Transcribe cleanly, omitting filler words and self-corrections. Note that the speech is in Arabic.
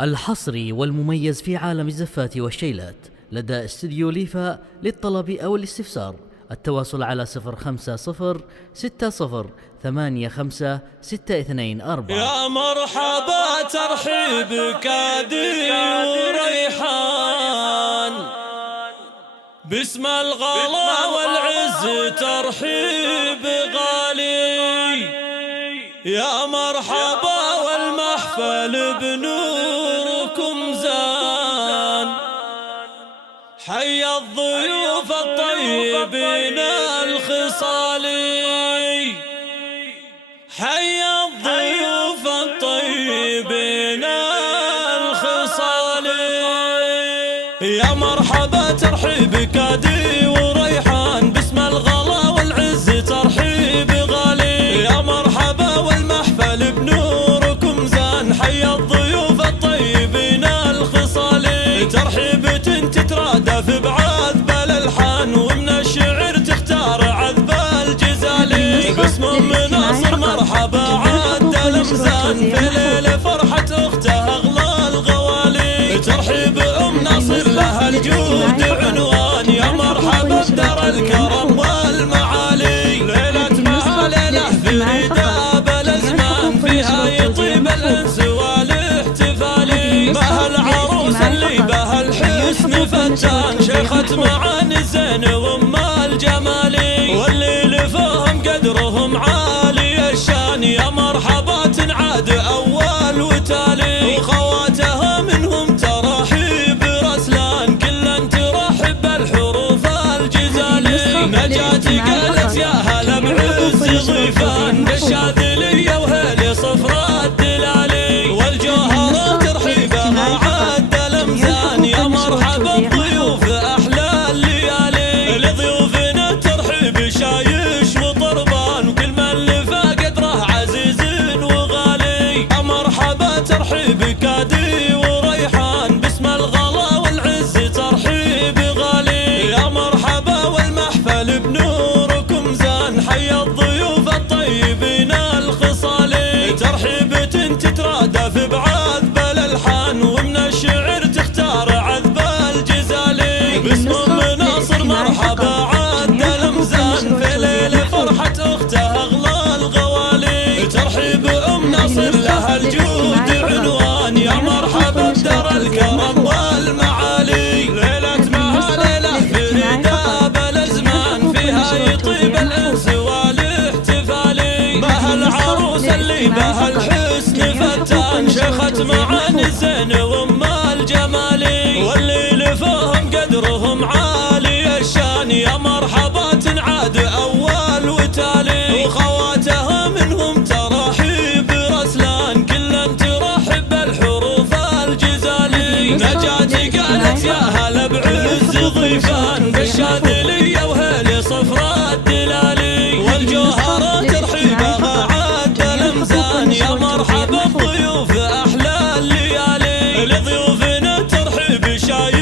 الحصري والمميز في عالم الزفات والشيلات لدى استديو ليفا. للطلب أو الاستفسار التواصل على 050 60 85 624. يا مرحبا ترحيبك عدي وريحان، باسم الغلا والعز ترحيب غالي. يا مرحبا والمحفل بنوركم زان، حي الضيوف الطيبين الخصالي، حي الضيوف الطيبين الخصالي. يا مرحبا ترحيبك عدي وريحان، باسم الغلا والعز ترحيب غالي. يا مرحبا والمحفل بنوركم زان، حي الضيوف الطيبين الخصالي. ترحيبة تترادف بعذب الألحان، ومن الشعر تختار عذب الجزالي. باسم مناصر مرحبا عد الأمزان، في ليل فرحة أخته أغلى الغوالي. ترحيب أم ناصر لها الجود عنوان، يا مرحبا بدار الكرم والمعالي. ليلة مع ليلة فريدة بالأزمان، فيها يطيب الأنس والاحتفالي. بها العروس اللي بها الحسن فتان، شيخة معاني الزين وام الجمالي. واللي لفهم قدرهم عالي الشان، يا مرحبا تنعاد أول وتالي. وخواتها منهم ترحيب رسلان، كلا ترحب بالحروف الجزالي. نجاتي قالت يا هلا بعز ضيفان، بالشاذلية وهيلي صفرا الدلالي. والجوهرة ترحيبها عد الأمزان، يا مرحبا بضيوف أحلى الليالي. لضيوفنا ترحيب شايش وطربان، وكل من لفى قدره عزيز وغالي. يا مرحبا ترحيبك عدي وريحان، باسم الغلا والعز ترحيب غالي. يا مرحبا والمحفل بنوركم زان، حي الضيوف الطيبين الخصالي. ترحيبة تترادف بعذب الألحان، ومن الشعر تختار عذب الجزالي. باسم مناصر مرحبا عد الأمزان، في ليل فرحة أخته أغلى الغوالي. ترحيب أم ناصر لها الجود عنوان، يا مرحبا بدار الكرم والمعالي. ليلة مع ليلة فريدة بالأزمان، فيها يطيب الأنس والاحتفالي. بها العروس اللي بها الحسن فتان، شيخة معاني الزين وام الجمالي. واللي لفهم قدرهم عالي الشان، يا مرحبا تنعاد أول وتالي. وخواتها منهم ترحيب رسلان، كلا ترحب بالحروف الجزالي. نجاتي قالت يا هلا بعز ضيفان، بالشاذلية وهيلي صفرا الدلالي. والجوهرة ترحيبها عد الأمزان، يا مرحبا بضيوف أحلى الليالي. لضيوفنا ترحيب شاي